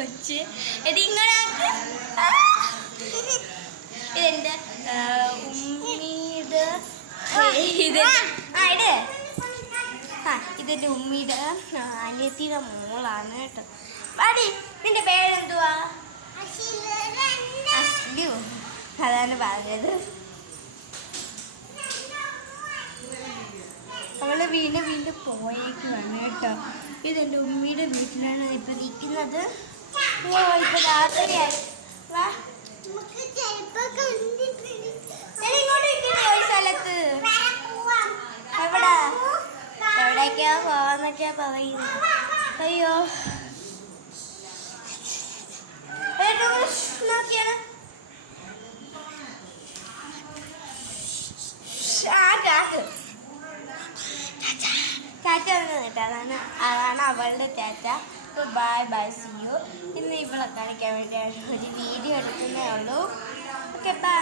കൊച്ച് എടിങ്ങളാക്ക് ഇതെൻ്റെ ഉമ്മീടെ ഇതെൻ്റെ ഉമ്മീടെ അനിയത്തിയുടെ മോളാണ് കേട്ടോ. വാടി, നിന്റെ പേരെന്തുവാ? അസ്ലു. അതാണ് പറഞ്ഞത്. അവള് വീണ്ടും വീണ്ടും പോയേക്കുവാണ് കേട്ടോ. ഇതെൻ്റെ ഉമ്മയുടെ വീട്ടിലാണ് ഇപ്പൊ നിൽക്കുന്നത്. ഇപ്പൊ രാത്രിയായി. വാ, ഇങ്ങോട്ട് സ്ഥലത്ത് എവിടാ എവിടേക്കാ പോവാന്നൊക്കെയാ പറയുന്നത്. അയ്യോ നോക്കിയാണ് ടാറ്റ വന്ന് കേട്ടോ. അതാണ് അവളുടെ tata. Bye bye, see you. ഇന്ന് ഇവളെ കാണിക്കാൻ വേണ്ടിയാണ് ഒരു വീഡിയോ എടുക്കുന്നേ ഉള്ളൂ. Okay, by.